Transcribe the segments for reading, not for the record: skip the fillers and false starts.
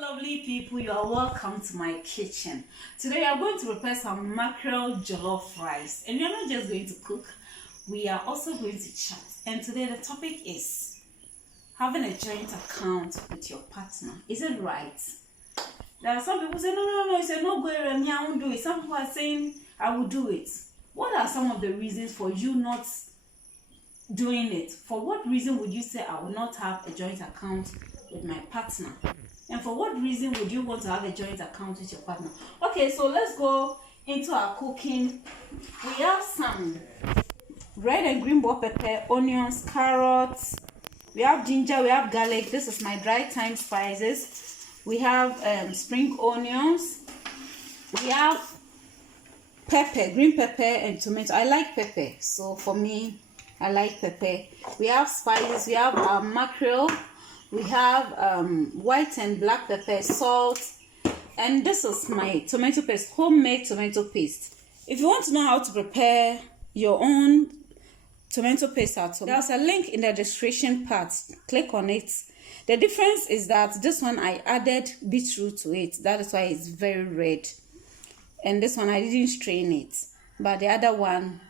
Lovely people, you are welcome to my kitchen. Today we are going to prepare some mackerel jollof rice, and we are not just going to cook, we are also going to chat. And today the topic is having a joint account with your partner. Is it right? There are some people say no, it's a no go area, me I won't do it. Some people are saying I will do it. What are some of the reasons for you not doing it? For what reason would you say I will not have a joint account with my partner? And for what reason would you want to have a joint account with your partner? Okay, so let's go into our cooking. We have some red and green bell pepper, onions, carrots. We have ginger, we have garlic. This is my dry thyme spices. We have spring onions. We have pepper, green pepper and tomato. I like pepper, so for me, I like pepper. We have spices. We have mackerel. We have white and black pepper, salt, and this is my tomato paste, homemade tomato paste. If you want to know how to prepare your own tomato paste at home, there's a link in the description part. Click on it. The difference is that this one I added beetroot to it. That is why it's very red. And this one I didn't strain it. But the other one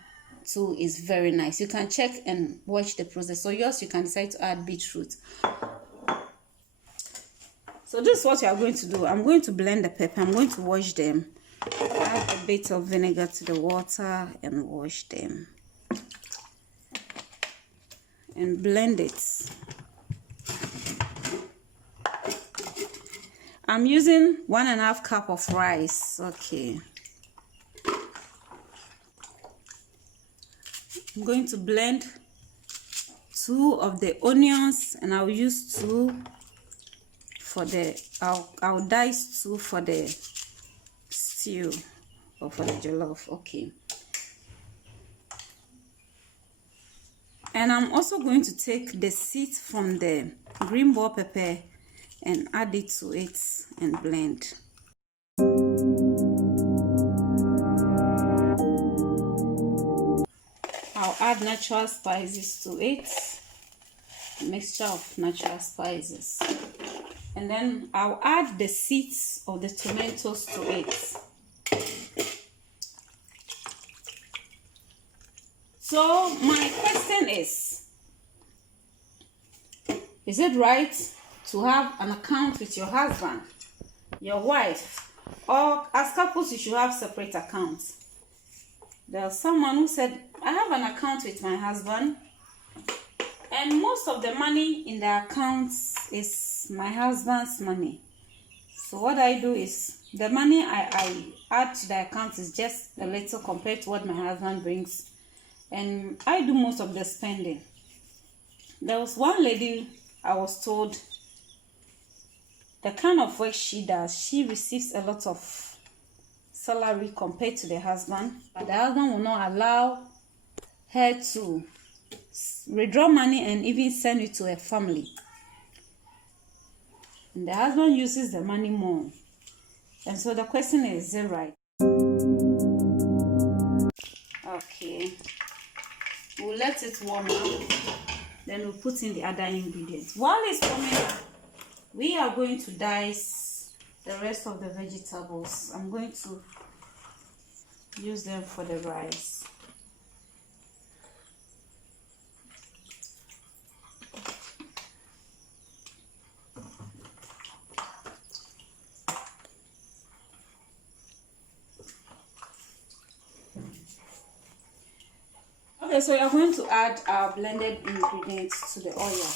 too is very nice. You can check and watch the process. So yours, you can decide to add beetroot. So this is what you are going to do. I'm going to blend the pepper. I'm going to wash them. Add a bit of vinegar to the water and wash them. And blend it. I'm using 1.5 cup of rice. Okay. I'm going to blend 2 of the onions, and I'll use 2 for the I'll dice 2 for the stew or for the jollof. Okay. And I'm also going to take the seeds from the green bell pepper and add it to it and blend. I'll add natural spices to it, a mixture of natural spices. And then I'll add the seeds of the tomatoes to it. So my question is it right to have an account with your husband, your wife, or as couples you should have separate accounts? There's someone who said, I have an account with my husband, and most of the money in the accounts is my husband's money. So what I do is, the money I add to the account is just a little compared to what my husband brings, and I do most of the spending. There was one lady I was told the kind of work she does, she receives a lot of salary compared to the husband, but the husband will not allow her to withdraw money and even send it to her family. And the husband uses the money more. And so the question is it right? Okay. We'll let it warm up. Then we'll put in the other ingredients. While it's warming up, we are going to dice the rest of the vegetables. I'm going to use them for the rice. Okay, so we are going to add our blended ingredients to the oil.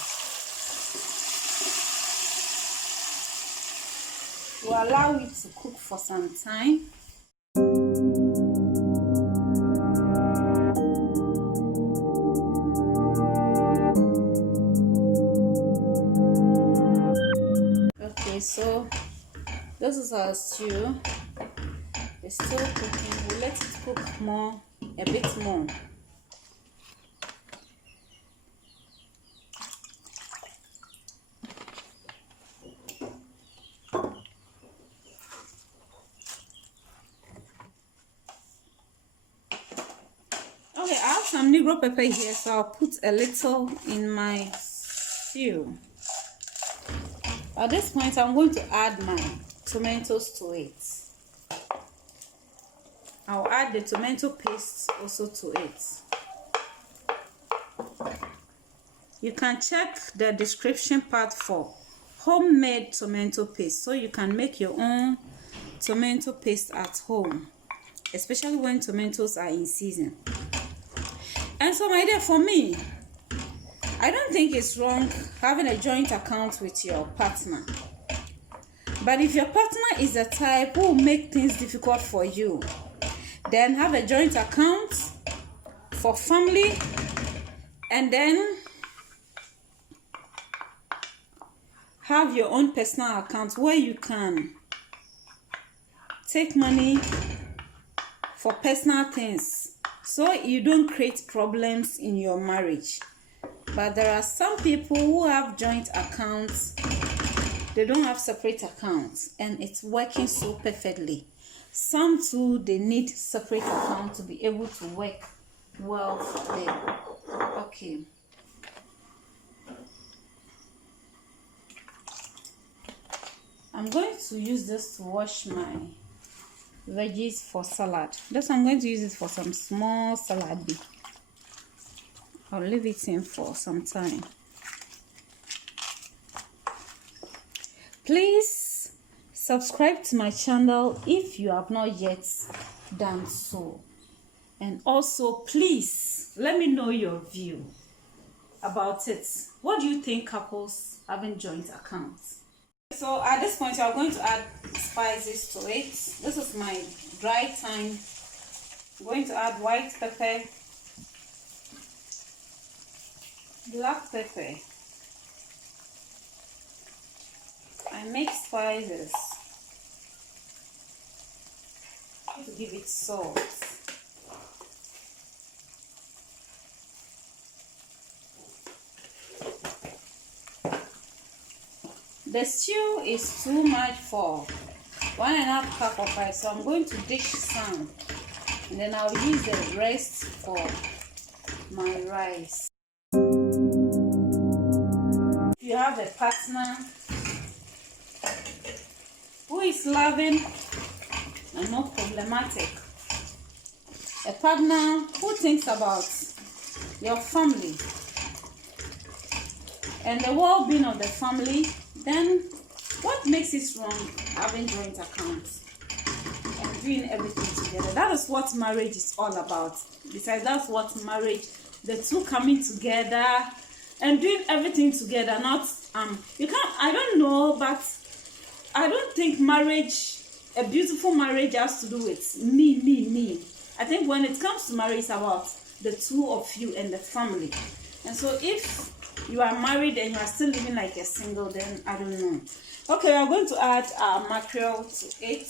We'll allow it to cook for some time. Okay, so this is our stew. It's still cooking. We'll let it cook more, a bit more. Okay, I have some raw pepper here, so I'll put a little in my stew. At this point, I'm going to add my tomatoes to it. I'll add the tomato paste also to it. You can check the description part for homemade tomato paste, so you can make your own tomato paste at home, especially when tomatoes are in season. And so, my dear, for me, I don't think it's wrong having a joint account with your partner. But if your partner is the type who will make things difficult for you, then have a joint account for family, and then have your own personal account where you can take money for personal things, so you don't create problems in your marriage. But there are some people who have joint accounts, they don't have separate accounts, and it's working so perfectly. Some too, they need separate account to be able to work well for them. Okay. I'm going to use this to wash my veggies for salad. This I'm going to use it for some small salad bit. I'll leave it in for some time. Please subscribe to my channel if you have not yet done so. And also, please let me know your view about it. What do you think couples having joint accounts? So at this point, you are going to add spices to it. This is my dry thyme. I'm going to add white pepper, black pepper. I mix spices to give it salt. The stew is too much for 1.5 cup of rice, so I'm going to dish some, and then I'll use the rest for my rice. If you have a partner who is loving and not problematic, a partner who thinks about your family and the well-being of the family, then what makes it wrong having joint accounts and doing everything together? That is what marriage is all about. Besides, that's what marriage, the two coming together and doing everything together. Not you can't, I don't know, but I don't think marriage, a beautiful marriage, has to do with me. I think when it comes to marriage, it's about the two of you and the family. And so if you are married and you are still living like a single, then I don't know. Okay, we are going to add our mackerel to it.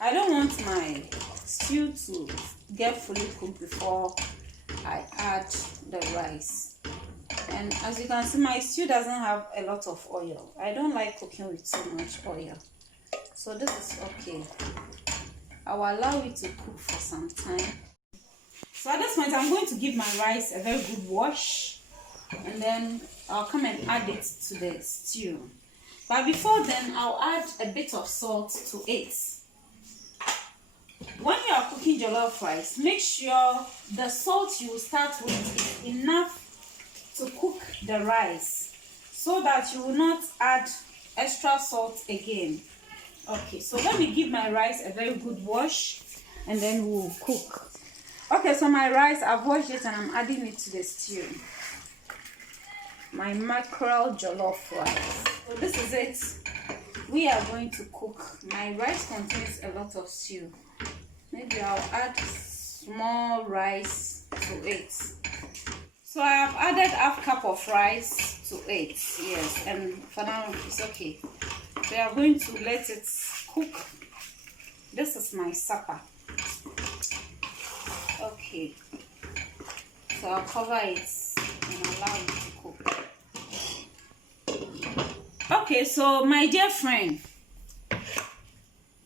I don't want my stew to get fully cooked before I add the rice. And as you can see, my stew doesn't have a lot of oil. I don't like cooking with so much oil, so this is okay. I will allow it to cook for some time. So at this point, I'm going to give my rice a very good wash, and then I'll come and add it to the stew. But before then, I'll add a bit of salt to it. When you are cooking jollof rice, make sure the salt you start with is enough to cook the rice, so that you will not add extra salt again. Okay, so let me give my rice a very good wash, and then we'll cook. Okay, so my rice, I've washed it and I'm adding it to the stew. My mackerel jollof rice. So this is it. We are going to cook. My rice contains a lot of stew. Maybe I'll add small rice to it. So I have added half cup of rice to it. Yes, and for now it's okay. We are going to let it cook. This is my supper. Okay, so I'll cover it and allow it to cook. Okay, so my dear friend,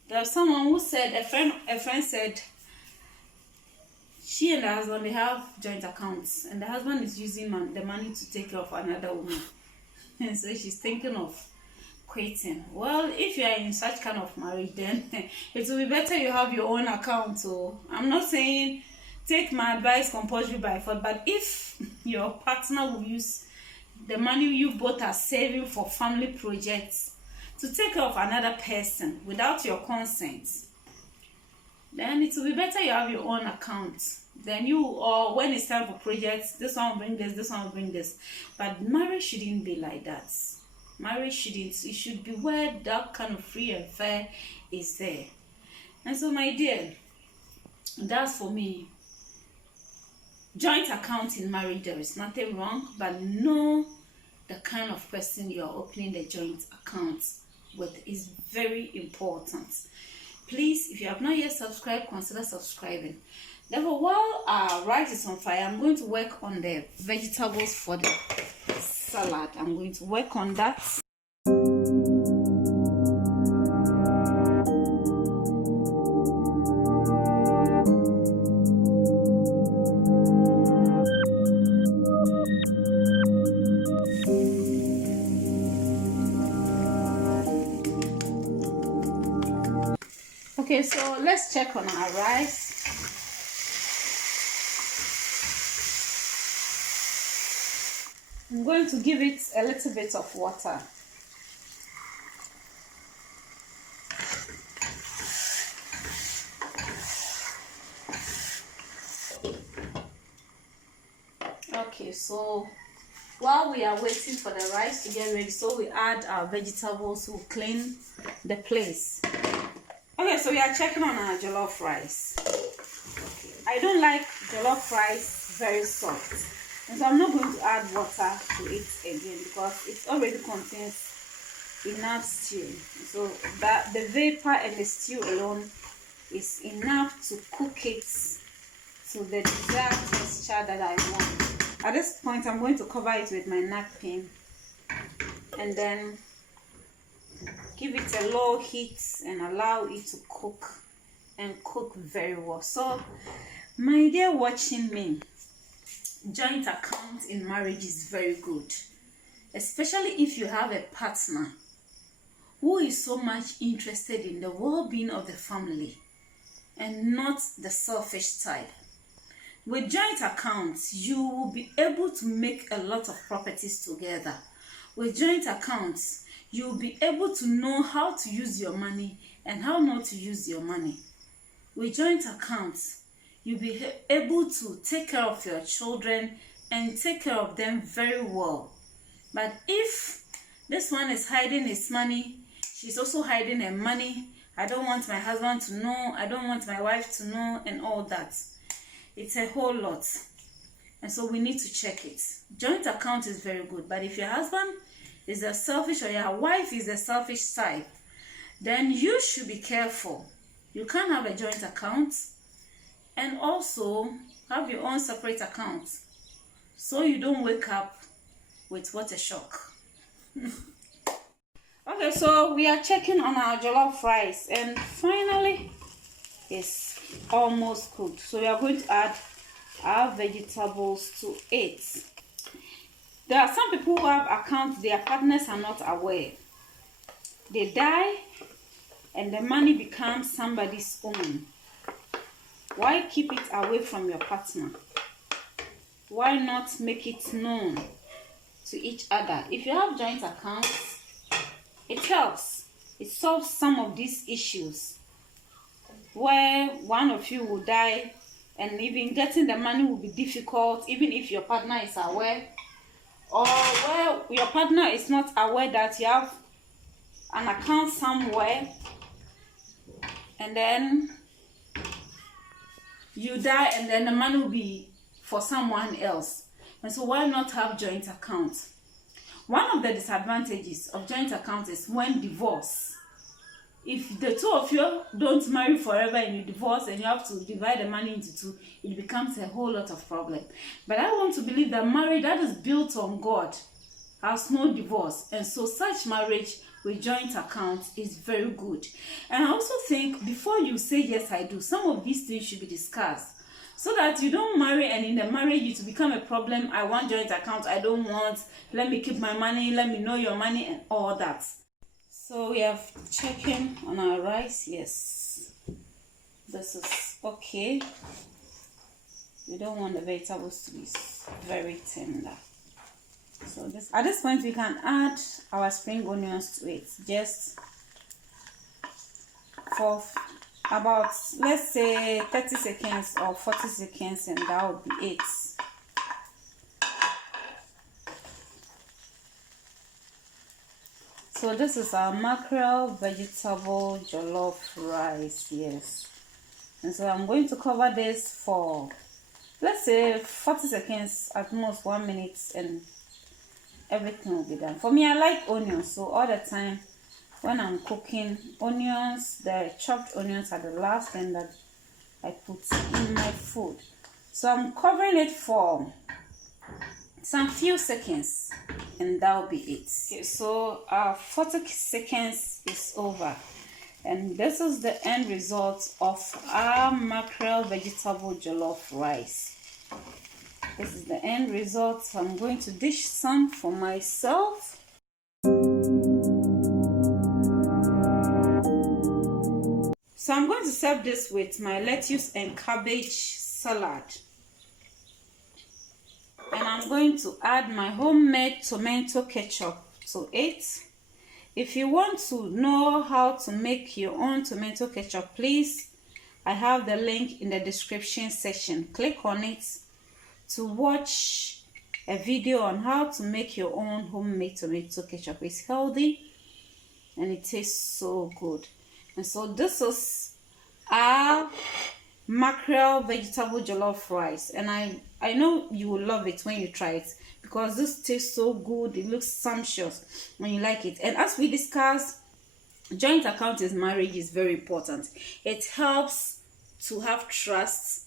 there's someone who said, a friend said, she and the husband, they have joint accounts, and the husband is using the money to take care of another woman. And so she's thinking of quitting. Well, if you are in such kind of marriage, then it will be better you have your own account. So I'm not saying take my advice compulsory by force, but if your partner will use the money you both are saving for family projects to take care of another person without your consent, then it will be better you have your own account. Then you, or when it's time for projects, this one will bring this one will bring this. But marriage shouldn't be like that. Marriage shouldn't. It should be where that kind of free and fair is there. And so, my dear, that's for me. Joint account in marriage, there is nothing wrong, but know the kind of person you are opening the joint account with is very important. Please, if you have not yet subscribed, consider subscribing. Therefore, while our rice is on fire, I'm going to work on the vegetables for the salad. I'm going to work on that. Okay, so let's check on our rice. I'm going to give it a little bit of water. Okay, so while we are waiting for the rice to get ready, so we add our vegetables to clean the place. Okay, so we are checking on our jollof rice. I don't like jollof rice very soft, and so I'm not going to add water to it again because it already contains enough stew. So that the vapor and the stew alone is enough to cook it to the desired texture that I want. At this point, I'm going to cover it with my napkin and then give it a low heat and allow it to cook and cook very well. So, my dear watching me, joint account in marriage is very good, especially if you have a partner who is so much interested in the well-being of the family and not the selfish type. With joint accounts, you will be able to make a lot of properties together. With joint accounts, you'll be able to know how to use your money and how not to use your money. With joint accounts, you'll be able to take care of your children and take care of them very well. But if this one is hiding his money, she's also hiding her money, I don't want my husband to know, I don't want my wife to know, and all that. It's a whole lot. And so we need to check it. Joint account is very good, but if your husband is a selfish or your wife is a selfish type, then you should be careful. You can't have a joint account and also have your own separate account so you don't wake up with what a shock. Okay, so we are checking on our jollof rice and finally it's almost cooked. So we are going to add our vegetables to it. There are some people who have accounts their partners are not aware. They die and the money becomes somebody's own. Why keep it away from your partner? Why not make it known to each other? If you have joint accounts, it helps. It solves some of these issues where one of you will die and even getting the money will be difficult even if your partner is aware, or where your partner is not aware that you have an account somewhere and then you die and then the money will be for someone else. And so why not have joint accounts? One of the disadvantages of joint accounts is when divorce. If the two of you don't marry forever and you divorce and you have to divide the money into two, it becomes a whole lot of problem. But I want to believe that marriage that is built on God has no divorce, and so such marriage with joint accounts is very good. And I also think before you say yes I do, some of these things should be discussed so that you don't marry and in the marriage it will become a problem. I want joint account, I don't want, let me keep my money, let me know your money and all that. So we have chicken on our rice. Yes, this is okay. We don't want the vegetables to be very tender. So at this point we can add our spring onions to it, just for about, let's say, 30 seconds or 40 seconds, and that would be it. So this is our mackerel vegetable jollof rice. Yes, and so I'm going to cover this for, let's say, 40 seconds, at most 1 minute, and everything will be done. For me, I like onions, so all the time when I'm cooking, onions, the chopped onions are the last thing that I put in my food. So I'm covering it for some few seconds, and that will be it. Okay, so our 40 seconds is over, and this is the end result of our mackerel vegetable jollof rice. This is the end result. I'm going to dish some for myself. So I'm going to serve this with my lettuce and cabbage salad. And I'm going to add my homemade tomato ketchup to it. If you want to know how to make your own tomato ketchup, please, I have the link in the description section. Click on it to watch a video on how to make your own homemade tomato ketchup. It's healthy and it tastes so good. And so this is our mackerel vegetable jollof rice, and I know you will love it when you try it, because this tastes so good. It looks sumptuous when you like it. And as we discussed, joint account in marriage is very important. It helps to have trust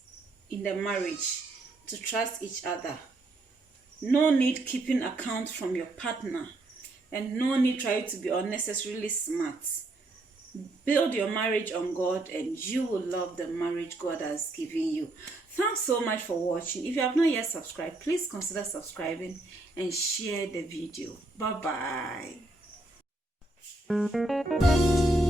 in the marriage, to trust each other. No need keeping account from your partner, and no need trying to be unnecessarily smart. Build your marriage on God, and you will love the marriage God has given you. Thanks so much for watching. If you have not yet subscribed, please consider subscribing and share the video. Bye bye.